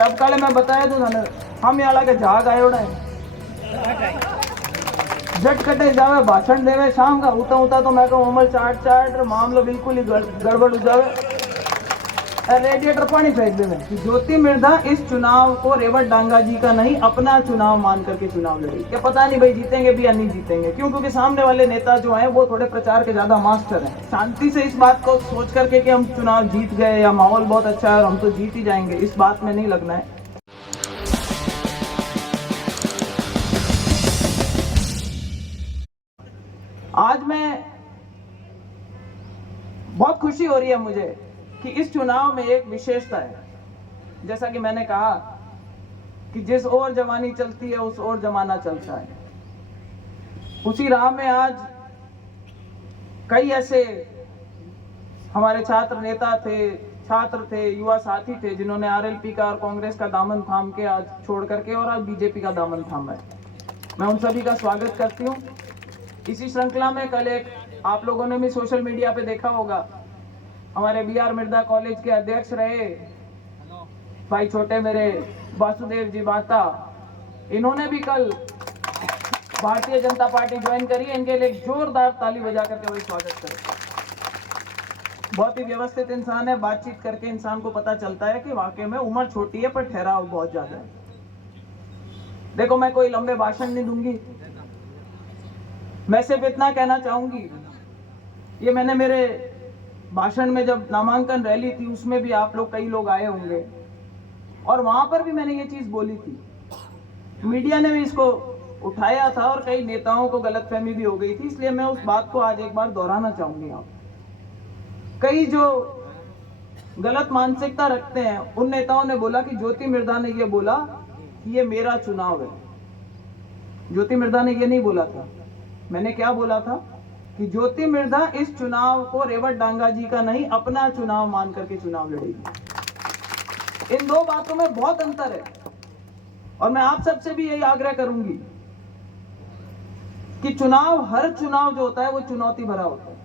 अब काले मैं बताया तो थाने हम यहाँ के झाग आयो है झट कटे जावे भाषण देवे शाम का उता उता तो मैं कहूँ उमल चाट चाट मामलो बिल्कुल ही गड़बड़ हो जावे रेडिएटर पानी फेंक देवे कि ज्योति मिर्धा इस चुनाव को रेवत डांगा जी का नहीं अपना चुनाव मान करके चुनाव लड़ी। क्या पता नहीं भाई जीतेंगे भी या नहीं जीतेंगे, क्यों? क्योंकि सामने वाले नेता जो हैं वो थोड़े प्रचार के ज्यादा मास्टर हैं। शांति से इस बात को सोच करके कि हम चुनाव जीत गए या माहौल बहुत अच्छा है और हम तो जीत ही जाएंगे, इस बात में नहीं लगना है। आज मैं बहुत खुशी हो रही है मुझे कि इस चुनाव में एक विशेषता है, जैसा कि मैंने कहा कि जिस ओर जवानी चलती है उस ओर जमाना चलता है। उसी राह में आज कई ऐसे हमारे छात्र नेता थे, छात्र थे, युवा साथी थे जिन्होंने आरएलपी का और कांग्रेस का दामन थाम के आज छोड़ करके और आज बीजेपी का दामन थामा है। मैं उन सभी का स्वागत करती हूँ। इसी श्रृंखला में कल एक आप लोगों ने भी सोशल मीडिया पे देखा होगा, हमारे BR मिर्धा कॉलेज के अध्यक्ष रहे भाई छोटे मेरे वासुदेव जी बाता, इन्होंने भी कल भारतीय जनता पार्टी ज्वाइन करी है। इनके लिए जोरदार ताली बजा करके वही स्वागत करें। बहुत ही व्यवस्थित इंसान है, बातचीत करके इंसान को पता चलता है कि वाकई में उम्र छोटी है पर ठहराव बहुत ज्यादा है। देखो मैं कोई लंबे भाषण नहीं दूंगी, मैं सिर्फ इतना कहना चाहूंगी, ये मैंने मेरे भाषण में जब नामांकन रैली थी उसमें भी आप लोग कई लोग आए होंगे और वहां पर भी मैंने ये चीज बोली थी, मीडिया ने भी इसको उठाया था और कई नेताओं को गलतफहमी भी हो गई थी, इसलिए मैं उस बात को आज एक बार दोहराना चाहूंगी। आप कई जो गलत मानसिकता रखते हैं उन नेताओं ने बोला कि ज्योति मिर्धा ने ये बोला कि ये मेरा चुनाव है। ज्योति मिर्धा ने ये नहीं बोला था। मैंने क्या बोला था कि ज्योति मिर्धा इस चुनाव को रेवत डांगा जी का नहीं अपना चुनाव मान करके चुनाव लड़ेगी। इन दो बातों में बहुत अंतर है और मैं आप सबसे भी यही आग्रह करूंगी कि चुनाव, हर चुनाव जो होता है वो चुनौती भरा होता है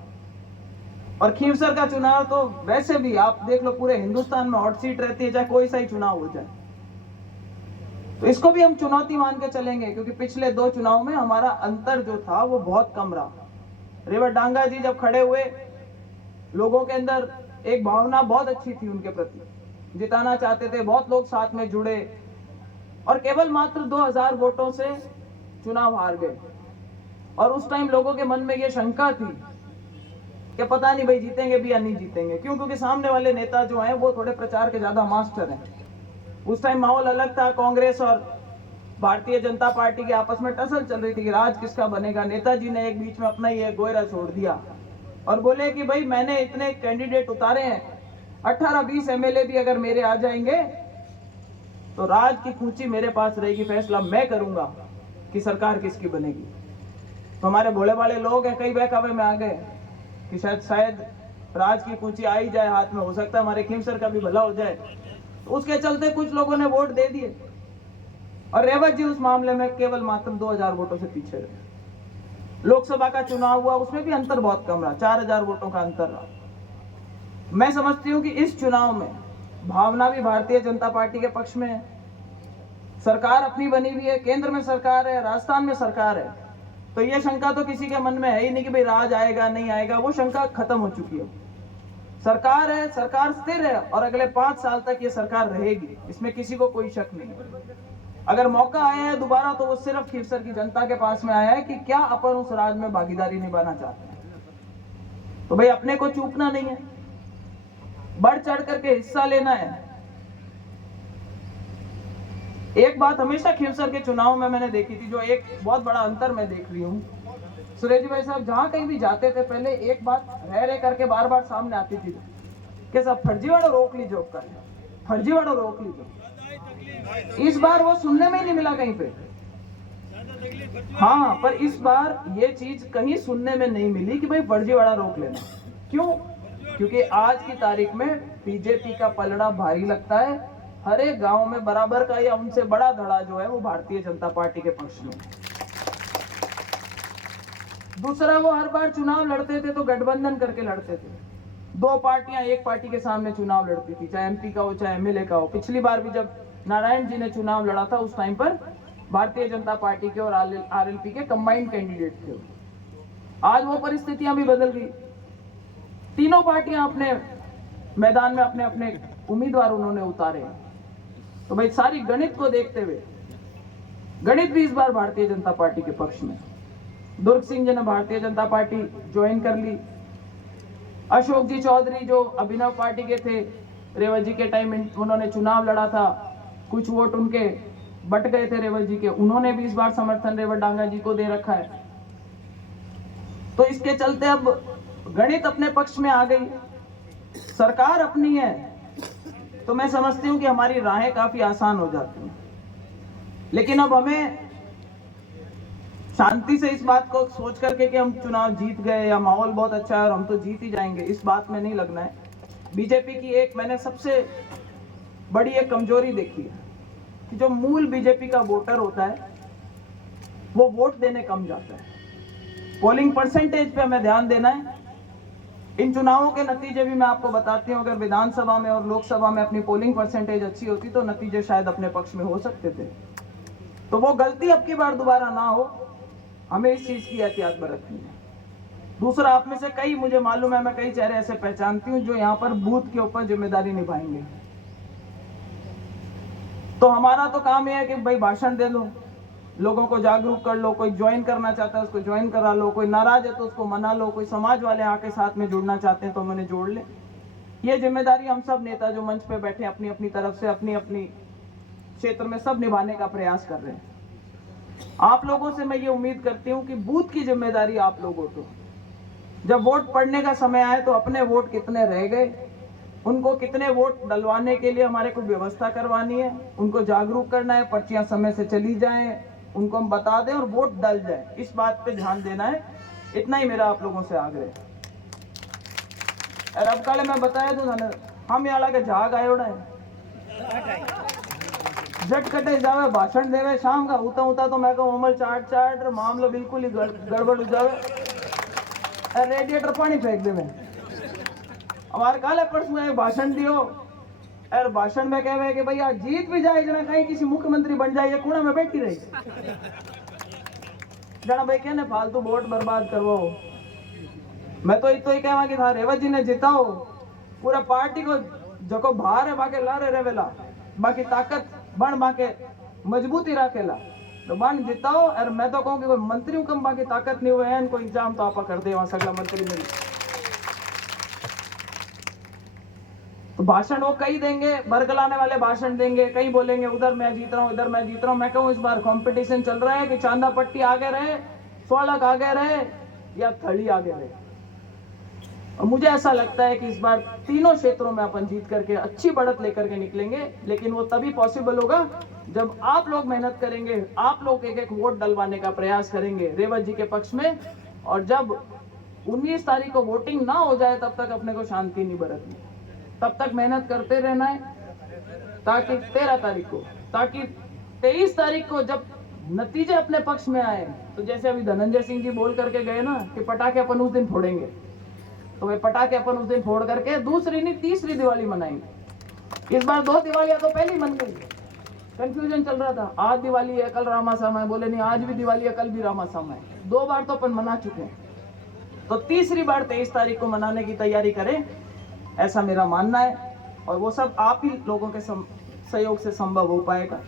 और खींवसर का चुनाव तो वैसे भी आप देख लो पूरे हिंदुस्तान में हॉट सीट रहती है, चाहे कोई सा ही चुनाव हो जाए, तो इसको भी हम चुनौती मान के चलेंगे क्योंकि पिछले दो चुनाव में हमारा अंतर जो था वो बहुत कम रहा। रेवत डांगा जी जब खड़े हुए, लोगों के अंदर एक भावना बहुत अच्छी थी उनके प्रति, जिताना चाहते थे, बहुत लोग साथ में जुड़े और केवल मात्र 2000 वोटों से चुनाव हार गए। और उस टाइम लोगों के मन में यह शंका थी कि पता नहीं भाई जीतेंगे भी या नहीं जीतेंगे, क्यों? क्योंकि सामने वाले नेता जो हैं वो थोड़े प्रचार के ज्यादा मास्टर हैं। उस टाइम माहौल अलग था, कांग्रेस और भारतीय जनता पार्टी के आपस में टसल चल रही थी कि राज किसका बनेगा। नेताजी ने एक बीच में अपना ही एक गोयरा छोड़ दिया और बोले कि भाई मैंने इतने कैंडिडेट उतारे हैं, 18-20 MLA भी अगर मेरे आ जाएंगे तो राज की पूंजी मेरे पास रहेगी, फैसला मैं करूंगा कि सरकार किसकी बनेगी। तो हमारे भोले भाले लोग हैं, कई बहकावे में आ गए कि शायद राज की पूंजी आ ही जाए हाथ में, हो सकता है हमारे खींवसर का भी भला हो जाए। तो उसके चलते कुछ लोगों ने वोट दे दिए और रेवत जी उस मामले में केवल मात्र 2000 वोटों से पीछे रहे। लोकसभा का चुनाव हुआ, उसमें भी अंतर बहुत कम रहा, 4000 वोटों का अंतर रहा। मैं समझती हूं कि इस चुनाव में भावना भी भारतीय जनता पार्टी के पक्ष में है। सरकार अपनी बनी हुई है, केंद्र में सरकार है, राजस्थान में सरकार है, तो यह शंका तो किसी के मन में है ही नहीं कि भाई राज आएगा नहीं आएगा, वो शंका खत्म हो चुकी है। सरकार है, सरकार स्थिर है और अगले 5 साल तक ये सरकार रहेगी, इसमें किसी को कोई शक नहीं है। अगर मौका आया है दोबारा तो वो सिर्फ खींवसर की जनता के पास में आया है कि क्या अपन उस राज में भागीदारी निभाना चाहते हैं। तो भाई अपने को चूकना नहीं है, बढ़ चढ़ करके हिस्सा लेना है। एक बात हमेशा खींवसर के चुनाव में मैंने देखी थी, जो एक बहुत बड़ा अंतर मैं देख रही हूँ, सुरेश भाई साहब जहां कहीं भी जाते थे पहले एक बात रह करके बार बार सामने आती थी कि सब फर्जीवाड़ा रोक लीजिए, फर्जीवाड़ा रोक लीजिए। इस बार वो सुनने में ही नहीं मिला कहीं पे। हाँ, पर इस बार ये चीज कहीं सुनने में नहीं मिली कि भाई फर्जीवाड़ा रोक लेना। क्यों? क्योंकि आज की तारीख में बीजेपी का पलड़ा भारी लगता है। हर एक गांव में बराबर का या उनसे बड़ा धड़ा जो है वो भारतीय जनता पार्टी के पक्ष में। दूसरा, वो हर बार चुनाव लड़ते थे तो गठबंधन करके लड़ते थे। दो पार्टियां एक पार्टी के सामने चुनाव लड़ती थी, चाहे MP का हो चाहे MLA का हो। पिछली बार भी जब नारायण जी ने चुनाव लड़ा था, उस टाइम पर भारतीय जनता पार्टी के और आरएलपी के कंबाइंड कैंडिडेट थे। आज वो परिस्थितियां भी बदल गई। तीनों पार्टियां अपने मैदान में अपने अपने उम्मीदवार उन्होंने उतारे। तो भाई सारी गणित को देखते हुए गणित भी इस बार भारतीय जनता पार्टी के पक्ष में। दुर्ग सिंह जी ने भारतीय जनता पार्टी ज्वाइन कर ली। अशोक जी चौधरी जो अभिनव पार्टी के थे, रेवत जी के टाइम उन्होंने चुनाव लड़ा था, कुछ वोट उनके बट गए थे रेवत जी के, उन्होंने भी इस बार समर्थन रेवत डांगा जी को दे रखा है। तो इसके चलते अब गणित अपने पक्ष में आ गई, सरकार अपनी है, तो मैं समझती हूँ कि हमारी राहें काफी आसान हो जाती हैं। लेकिन अब हमें शांति से इस बात को सोच करके कि हम चुनाव जीत गए या माहौल बहुत अच्छा है और हम तो जीत ही जाएंगे, इस बात में नहीं लगना है। बीजेपी की एक मैंने सबसे बड़ी एक कमजोरी देखी है कि जो मूल बीजेपी का वोटर होता है वो वोट देने कम जाता है। पोलिंग परसेंटेज पे हमें ध्यान देना है। इन चुनावों के नतीजे भी मैं आपको बताती हूँ, अगर विधानसभा में और लोकसभा में अपनी पोलिंग परसेंटेज अच्छी होती तो नतीजे शायद अपने पक्ष में हो सकते थे। तो वो गलती अब की बार दोबारा ना हो, हमें इस चीज की एहतियात बरतनी है। दूसरा, आप में से कई, मुझे मालूम है, मैं कई चेहरे ऐसे पहचानती हूँ जो यहाँ पर बूथ के ऊपर जिम्मेदारी निभाएंगे। तो हमारा तो काम यह है कि भाई भाषण दे लो, लोगों को जागरूक कर लो, कोई ज्वाइन करना चाहता है उसको ज्वाइन करा लो, कोई नाराज है तो उसको मना लो, कोई समाज वाले आके साथ में जुड़ना चाहते हैं तो उन्हें जोड़ ले। ये जिम्मेदारी हम सब नेता जो मंच पे बैठे अपनी अपनी तरफ से अपनी अपनी क्षेत्र में सब निभाने का प्रयास कर रहे हैं। आप लोगों से मैं ये उम्मीद करती हूँ कि बूथ की जिम्मेदारी आप लोगों को, जब वोट पड़ने का समय आए तो अपने वोट कितने रह गए, उनको कितने वोट डलवाने के लिए हमारे को व्यवस्था करवानी है, उनको जागरूक करना है, पर्चियां समय से चली जाएं, उनको हम बता दें और वोट डल जाए, इस बात पे ध्यान देना है। इतना ही मेरा आप लोगों से आग्रह है। और अब कल मैं बताया तो हम यहाँ के झाग आए उड़ा है, झट कटे जावे भाषण देवे शाम का उता उता तो मैं कहूँ अमल चाट चाट मामलो बिल्कुल ही गड़बड़ हो जावे, रेडिएटर पानी फेंक देवे। हमारे काले परसों एक भाषण दियो और भाषण में कहे कि भैया जीत भी जाए जना कहीं किसी मुख्यमंत्री बन जाए, कुड़ा में बैठी रही जना भाई कहने फालतू वोट बर्बाद करवाओ। मैं तो ही कहवा कि था रेवत जी ने जिताओ, पूरा पार्टी को जको बाहर है बाके लारे रेवेला, बाकी ताकत बन बाके मजबूती रखेला तो बन जिताओ। और मैं तो कहूँ कि कोई मंत्री कम बाकी ताकत नहीं हुए हैं, कोई इंतजाम तो आपा कर दे वहां सगला मंत्री मिल। तो भाषण वो कई देंगे, बरगलाने वाले भाषण देंगे, कई बोलेंगे उधर मैं जीत रहा हूँ इधर मैं जीत रहा हूँ। मैं कहूँ इस बार कंपटीशन चल रहा है कि चांदा पट्टी आगे रहे, सोलक आगे रहे या थड़ी आगे रहे। और मुझे ऐसा लगता है कि इस बार तीनों क्षेत्रों में अपन जीत करके अच्छी बढ़त लेकर के निकलेंगे, लेकिन वो तभी पॉसिबल होगा जब आप लोग मेहनत करेंगे, आप लोग एक एक वोट डलवाने का प्रयास करेंगे रेवत जी के पक्ष में। और जब 19 तारीख को वोटिंग ना हो जाए तब तक अपने को शांति नहीं बरतनी, तब तक मेहनत करते रहना है ताकि 13 तारीख को, ताकि 23 तारीख को जब नतीजे अपने पक्ष में आए तो जैसे अभी धनंजय सिंह जी बोल करके गए ना कि पटाखे अपन उस दिन फोड़ेंगे, तो वे पटाखे अपन उस दिन फोड़ करके दूसरी नहीं तीसरी दिवाली मनाएंगे। इस बार 2 दिवालियां तो पहली मन गई, कंफ्यूजन चल रहा था, आज दिवाली है कल रामासामा है, बोले नहीं आज भी दिवाली है कल भी रामासामा है। 2 बार तो अपन मना चुके हैं, तो तीसरी बार 23 तारीख को मनाने की तैयारी करें, ऐसा मेरा मानना है। और वो सब आप ही लोगों के सहयोग से संभव हो पाएगा।